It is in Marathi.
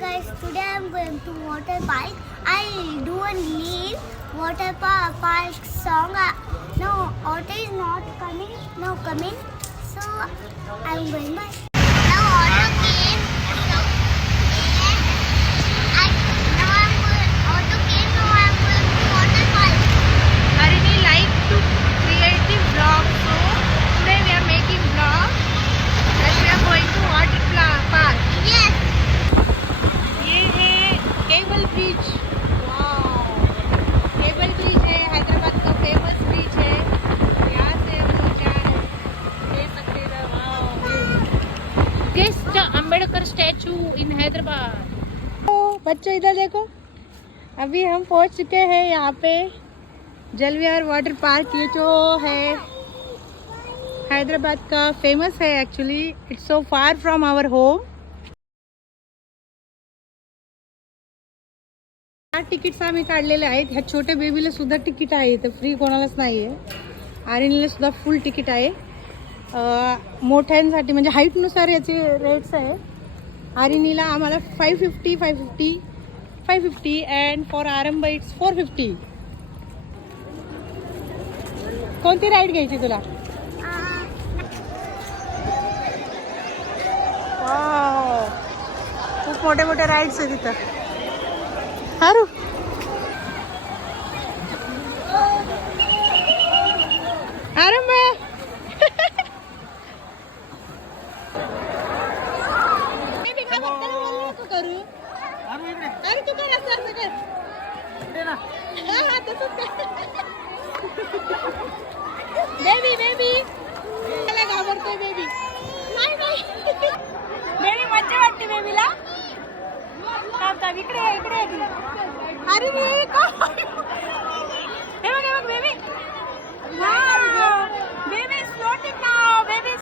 guys, today I am going to water park. I do a leave water park song. No, auto is not coming. No coming. So I am going by. Now auto came. Auto came. Now I am going to water park. Harini like to create the vlog, so today we are making vlog and we are going to water park. Yes. ये है cable bridge. Wow, cable bridge है हैदराबाद का फेमस ब्रिज है. यहाँ से हम लोग जा रहे हैं. देख सकते हैं. Wow, this the Ambedkar statue in Hyderabad. तो बच्चों इधर देखो, अभी हम पहुंच चुके हैं यहाँ पे जलविहार वाटर पार्क. ये जो है हैदराबाद का फेमस है. Actually it's so far from our home. Tickets आम्ही काढलेले आहेत. ह्या छोट्या बेबीला सुद्धा तिकीट आहे, तर फ्री कोणालाच नाही आहे. आर्यनला सुद्धा फुल तिकीट आहे. मोठ्यांसाठी म्हणजे हाईटनुसार याचे रेट्स आहे. आर्यनीला आम्हाला 550 अँड फॉर आरंभ इट्स 450. कोणती राईड घ्यायची तुला? वाव, खूप मोठे मोठे राईड्स आहे तिथं. हारू आरंभ. करू अरे तू कर असं कर. बेबी बेबी मला घाबरतोय बेबी. नाही नाही बेबी, मज्जा वाटते बेबीला. इकडे इकडे. अरे